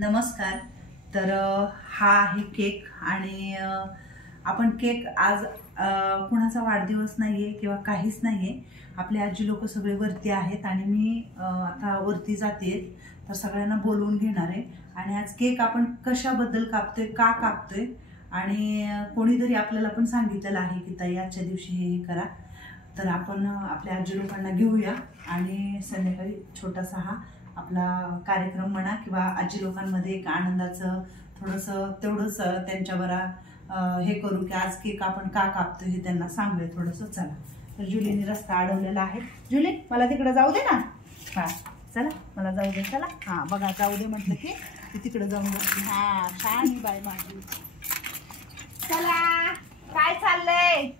नमस्कार. तर हा आहे केक आणि आपण केक आज कुणाचा वाढदिवस नाहीये किंवा काहीच नाहीये. आपले आजी लोक सगळे वरती आहेत आणि मी आता वरती जाते, तर सगळ्यांना बोलवून घेणार आहे. आणि आज केक आपण कशाबद्दल कापतोय, का कापतोय, आणि कोणीतरी आपल्याला पण सांगितलेलं आहे की ताई आजच्या दिवशी हे करा. तर आपण आपल्या आजी लोकांना घेऊया आणि संध्याकाळी छोटासा हा आपला कार्यक्रम म्हणा किंवा आजी लोकांमध्ये एक आनंदाचं थोडंसं तेवढंच त्यांच्यावर हे करू की आज केक आपण का कापतो हे त्यांना सांगूया थोडंसं. चला, तर जुलीने रस्ता अडवलेला आहे. जुली, मला तिकडे जाऊ दे ना. हा चला, मला जाऊ दे. चला, हा बघा, जाऊ दे म्हटलं की ती तिकडे जाऊन बसली. हा, छान बाय माझी. चला, काय चाललंय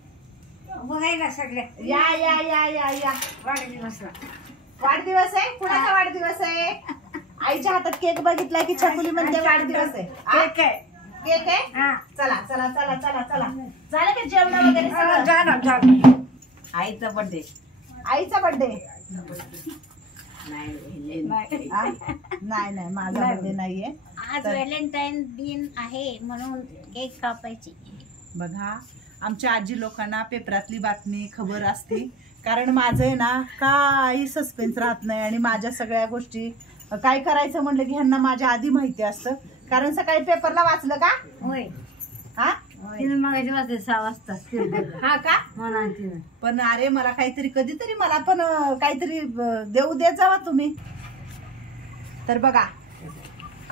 बघायला सगळे या या या या या. वाढदिवस आहे. कुणाचा वाढदिवस आहे? आईच्या हातात केक बघितला की छकुली म्हणते वाढदिवस आहे. केक आहे. केक आहे. चला चला चला चला चला. झालं का जेवण वगैरे सगळं? झालं. आईचा बर्थडे. आईचा बर्थडे नाही नाही, माझा बर्थडे नाहीये. आज व्हॅलेंटाईन दिन आहे म्हणून केक कापायची. बघा, आमच्या आजी लोकांना पेपरातली बातमी खबर असते, कारण माझं ना काही सस्पेन्स राहत नाही. आणि माझ्या सगळ्या गोष्टी काय करायचं म्हणलं की ह्यांना माझ्या आधी माहिती असतं, कारण सकाळी पेपरला वाचलं का? होय. हा, मगाशी वाजले 6 वाजता. हा का? म्हणून पण अरे, मला काहीतरी कधीतरी मला पण काहीतरी देऊ देत जावा तुम्ही. तर बघा,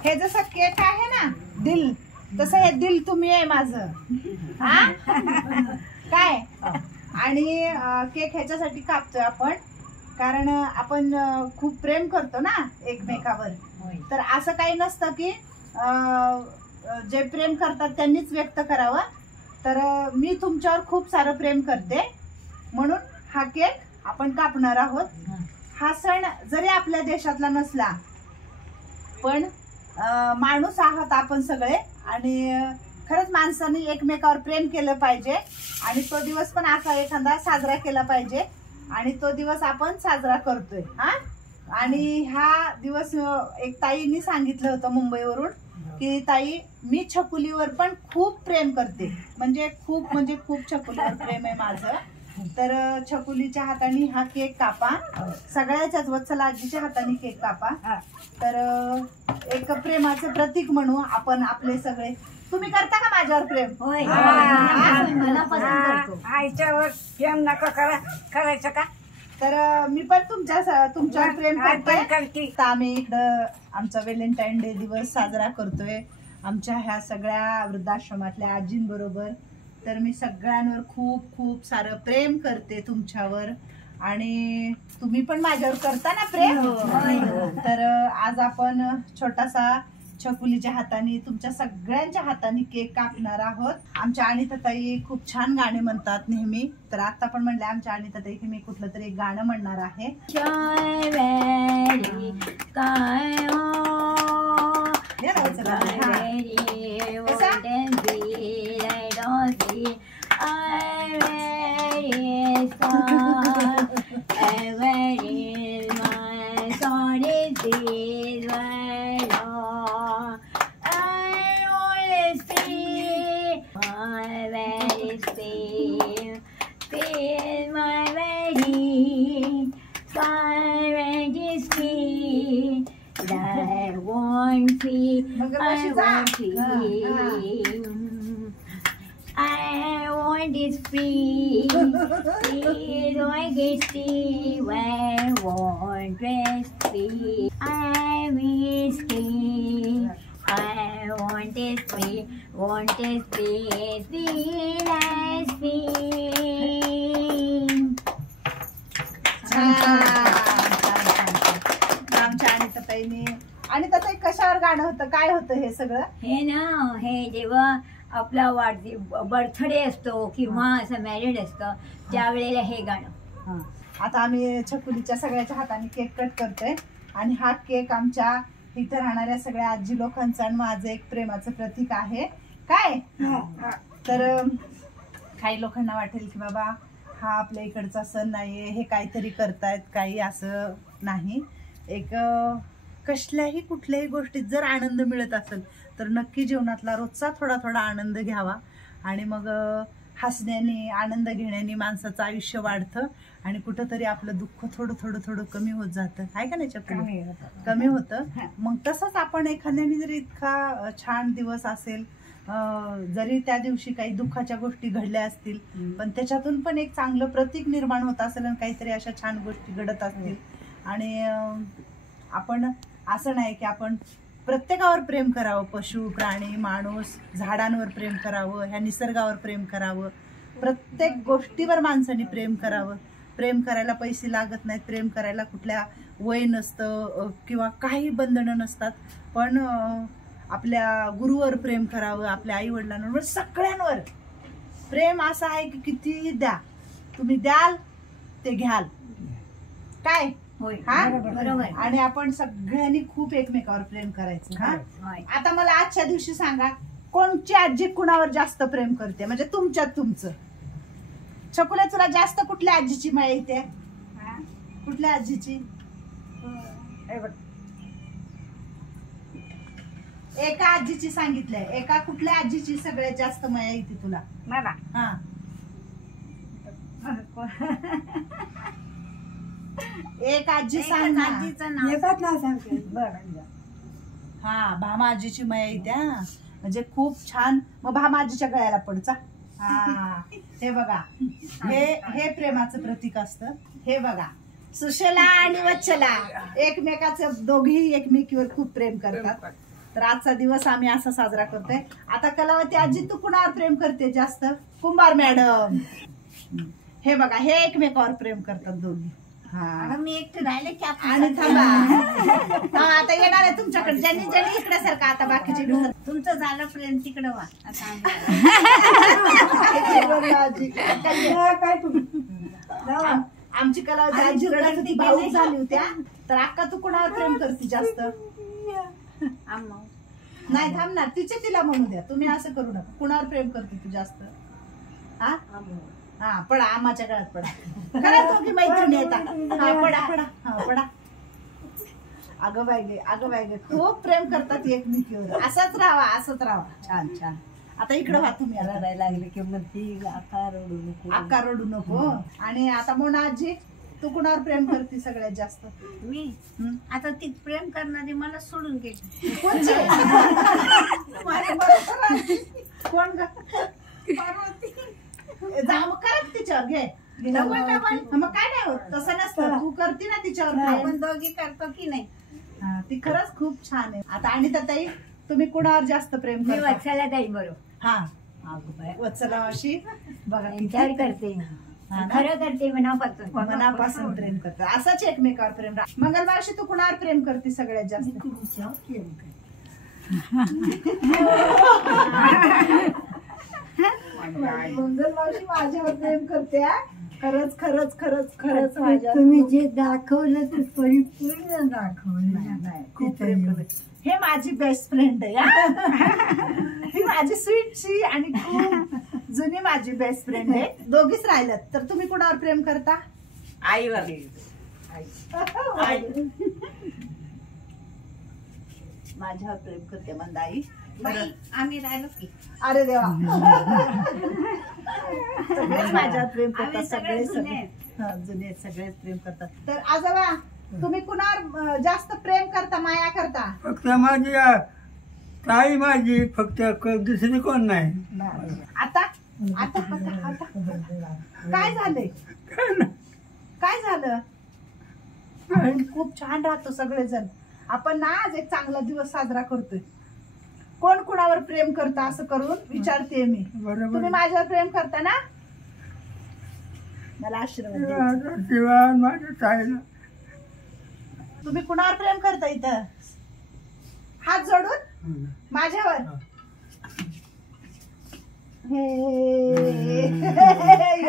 हे जसं केक आहे ना दिल, तसं हे दिल तुम्ही आहे माझं. हा काय? आणि केक ह्याच्यासाठी कापतोय आपण, कारण आपण खूप प्रेम करतो ना एकमेकावर. तर असं काही नसतं की जे प्रेम करतात त्यांनीच व्यक्त करावं. तर मी तुमच्यावर खूप सारं प्रेम करते म्हणून हा केक आपण कापणार आहोत. हा सण जरी आपल्या देशातला नसला, पण माणूस आहात आपण सगळे, आणि खरंच माणसाने एकमेकावर प्रेम केलं पाहिजे. आणि तो दिवस पण असा एखादा साजरा केला पाहिजे, आणि तो दिवस आपण साजरा करतोय. हा, आणि हा दिवस एक ताईंनी सांगितलं होतं मुंबईवरून की ताई, मी छकुलीवर पण खूप प्रेम करते, म्हणजे खूप छकुलीवर प्रेम आहे माझं. तर छकुलीच्या हाताने हा केक कापा, सगळ्याच्याच वत्सल आजीच्या हाताने केक कापा. तर एक प्रेमाचं प्रतीक म्हणू आपण आपले सगळे. तुम्ही करता का माझ्यावर प्रेम? होय. मला पसंत करतो. आईच्यावर प्रेम नका करायचं का? तर मी पण तुमच्यावर प्रेम करते. तर आम्ही इकडं आमचा व्हॅलेंटाईन डे दिवस साजरा करतोय आमच्या ह्या सगळ्या वृद्धाश्रमातल्या आजींबरोबर. तर मी सगळ्यांवर खूप सारं प्रेम करते तुमच्यावर, आणि तुम्ही पण माझ्यावर करता ना प्रेम. तर आज आपण छोटासा छकुलीच्या हाताने, तुमच्या सगळ्यांच्या हाताने केक कापणार आहोत. आमच्या अनिताताई खूप छान गाणे म्हणतात नेहमी, तर आता पण म्हणले आमच्या अनिताताई की मी कुठलं तरी एक गाणं म्हणणार आहे. I want this free, free, like it's free, I want this free, I miss free, I want this free, free, as free. आमच्या अनिताताईने, अनिताताई कशावर गाणं होतं, काय होतं हे सगळं? हे ना, हे जेव्हा आपला बर्थडे असतो किंवा असं मॅरिड असतं त्यावेळेला हे गाणं. आता आम्ही छकुलीच्या सगळ्याच्या हाताने केक कट करतोय, आणि हा केक आमच्या इथे राहणाऱ्या सगळ्या आजी लोकांचं आणि माझं एक प्रेमाचं प्रतीक आहे. काय? तर काही लोकांना वाटेल की बाबा हा आपल्या इकडचा सण नाहीये, हे काहीतरी करतायत, काही असं नाही. एक कसल्याही कुठल्याही गोष्टीत जर आनंद मिळत असेल तर नक्की जीवनातला रोजचा थोडा थोडा आनंद घ्यावा. आणि मग हसण्याने आनंद घेण्याने माणसाचं आयुष्य वाढतं आणि कुठंतरी आपलं दुःख थोडं थोडं थोडं कमी होत जातं, आहे का नाही चपली? कमी होतं. मग तसंच आपण एखाद्याने जरी इतका छान दिवस असेल, जरी त्या दिवशी काही दुःखाच्या गोष्टी घडल्या असतील, पण त्याच्यातून पण एक चांगलं प्रतीक निर्माण होत असेल आणि काहीतरी अशा छान गोष्टी घडत असतील. आणि आपण असं नाही की आपण प्रत्येकावर प्रेम करावं, पशु प्राणी माणूस झाडांवर प्रेम करावं, ह्या निसर्गावर प्रेम करावं, प्रत्येक गोष्टीवर माणसाने प्रेम करावं. प्रेम करायला पैसे लागत नाहीत, प्रेम करायला कुठल्या वय नसतं किंवा काही बंधनं नसतात. पण आपल्या गुरुवर प्रेम करावं, आपल्या आई वडिलांवर, सगळ्यांवर प्रेम असं आहे की किती द्या तुम्ही द्याल ते घ्याल, काय हा बरोबर. आणि आपण सगळ्यांनी खूप एकमेकावर प्रेम करायचं. हा आता मला आजच्या दिवशी सांगा, कोणची आजी कुणावर जास्त प्रेम करते? म्हणजे तुमच्यात तुमचं. छकुल्या तुला जास्त कुठल्या आजीची माया येते? कुठल्या आजीची? एका आजीची सांगितलंय, एका कुठल्या आजीची सगळ्यात जास्त माया येते तुला? मला हा एक आजी सांग ना. आजीचं नाव सांगते. हा भामा आजीची माया येते. म्हणजे खूप छान. मग भामा आजीच्या गळ्याला पडचा. हा हे बघा, हे प्रेमाचं प्रतीक असतं. हे बघा, सुशला आणि वच्छला एकमेकाचं दोघेही एकमेकीवर खूप प्रेम करतात. तर आजचा दिवस आम्ही असा साजरा करतोय. आता कलावती आजी, तू कुणावर प्रेम करते जास्त? कुंभार मॅडम. हे बघा, हे एकमेकावर प्रेम करतात दोघी. मी एकटे राहिले की आणि थांबा आता येणार आहे तुमच्याकडे. ज्यांनी ज्यांनी इकडे सारखं आता बाकीचे तुमचं झालं प्रेम तिकडं वा. आमची कलावती आजी रडत होती, भाऊक झाली होत्या. तर अक्का तू कुणावर प्रेम करते जास्त? नाही थांबणार, तिचे तिला म्हणू द्या, तुम्ही असं करू नका. कुणावर प्रेम करते तू जास्त? हा पडा, आम्हाच्या गळ्यात पडा. खरं दोघी मैत्रिणी येतात. हा पडा पडा, हा पडा. अगं बाई गे खूप प्रेम करतात एकमेकीवर. असंच राहा, असंच राहा. छान छान. आता इकडे व्हा तुम्ही. रडायला लागले की म्हणती आका रडू नको, आका रडू नको. आणि आता मोना आजी, तू कुणावर प्रेम करते सगळ्यात जास्त? मी आता ती प्रेम करणारी मला सोडून गेली. कोण ग? जा मग करत तिच्यावर घे. मग काय नाही होत, तसं नसतं. तू करते ना तिच्यावर. आपण दोघी करतो की नाही? ती खरंच खूप छान आहे. आता आणि ताई, तुम्ही कुणावर जास्त प्रेम मी करता? वत्सला ताई बरोबर. हा वत्सला मावशी बघा विचार करते, खरं करते, मनापासून प्रेम करते. असंच एकमेकावर प्रेम. मंगल मावशी, तू कुणावर प्रेम करते सगळ्यात जास्त? मंगल मावशी माझ्यावर प्रेम करते. खरंच खरंच खरंच खरंच माझ्या तुम्ही जे दाखवलं ते परिपूर्ण दाखवलं. खूप प्रेम करते. हे माझी बेस्ट फ्रेंड आहे. ही माझी स्वीटची आणि खूप जुनी माझी बेस्ट फ्रेंड आहे. दोघीच राहिल्यात. तर तुम्ही कुणावर प्रेम करता? आईवर. माझ्यावर प्रेम करते मंदाई. आम्ही राहिलो की. अरे देवा, सगळेच माझ्यावर प्रेम करतात. सगळे जुने सगळेच प्रेम करतात. तर आजोबा, तुम्ही कुणावर जास्त प्रेम करता, माया करता? फक्त माझी ताई, माझी फक्त, दुसरी कोण नाही. आता आता आता आता काय झालंय? काय झालं? आपण खूप छान राहतो सगळेजण. आपण ना आज एक चांगला दिवस साजरा करतोय. कोण कुणावर प्रेम करता असं करून विचारते मी. तुम्ही माझ्यावर प्रेम करता ना? मला आशीर्वाद माझ्या ताईला. तुम्ही कुणावर प्रेम करता? इथं हात जोडून माझ्यावर. हे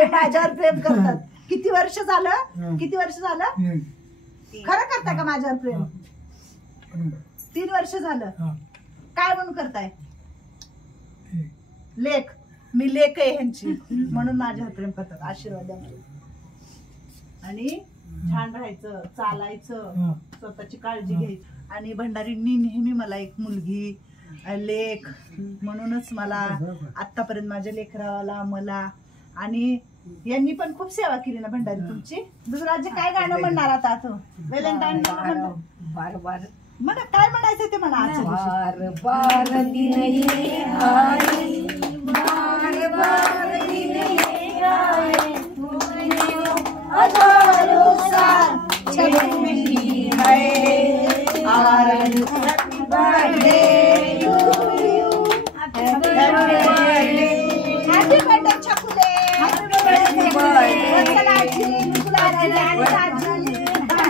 माझ्यावर प्रेम करतात. किती वर्ष झालं? किती वर्ष झालं? खरं करता का माझ्यावर प्रेम? 3 वर्ष झालं. काय म्हणून करताय? लेख. मी लेख आहे ह्यांची, म्हणून माझ्यावर प्रेम करतात. आशीर्वाद द्या मला. आणि छान राहायचं, चालायचं, स्वतःची काळजी घ्यायची. आणि भंडारींनी नेहमी मला एक मुलगी लेख म्हणूनच मला आतापर्यंत माझ्या लेकराला मला आणि यांनी पण खूप सेवा केली ना भंडारी तुमची. दुसराचे काय गाणं म्हणणार आता व्हॅलेंटाईन बार बार म्हणा काय म्हणायचं ते म्हणा आजच्या दिवशी. बार बार दिन ये आए, बार बार दिन ये आए, तुमने हजारों साल छठी है, आज happy birthday to you, happy birthday, happy birthday छकुले, वत्सला आजी, मृदुला आजी,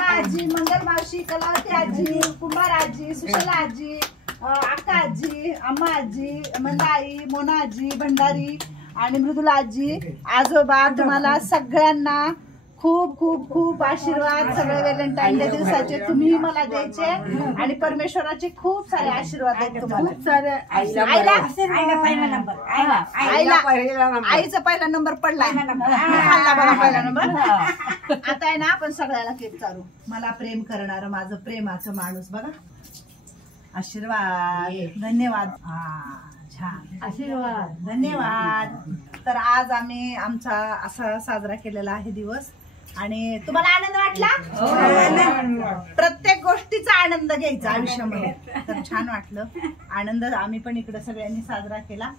आजी, मंगल मावशी, कलावती आजी, कुंभार आजी, सुशला आजी, अक्का आजी, अम्मा आजी, मंदाई, मोना आजी, भंडारी आणि मृदुला आजी, आजोबा, तुम्हाला सगळ्यांना खूप खूप खूप आशीर्वाद. सगळे व्हॅलेंटाईन डे दिवसाचे तुम्ही मला द्यायचे आणि परमेश्वराचे खूप सारे आशीर्वाद आहेत तुम्हाला. खूप सारे आईचा पहिला नंबर पडलाय, खाल्ला बघा पहिला नंबर. आता आहे ना आपण सगळ्याला केक चालू. मला प्रेम करणार माझं प्रेमाचं माणूस बघा. आशीर्वाद, धन्यवाद. छान आशीर्वाद. धन्यवाद. तर आज आम्ही आमचा असा साजरा केलेला आहे दिवस आणि तुम्हाला आनंद वाटला. प्रत्येक गोष्टीचा आनंद घ्यायचा आयुष्यामध्ये. तर छान वाटलं. आनंद आम्ही पण इकडे सगळ्यांनी साजरा केला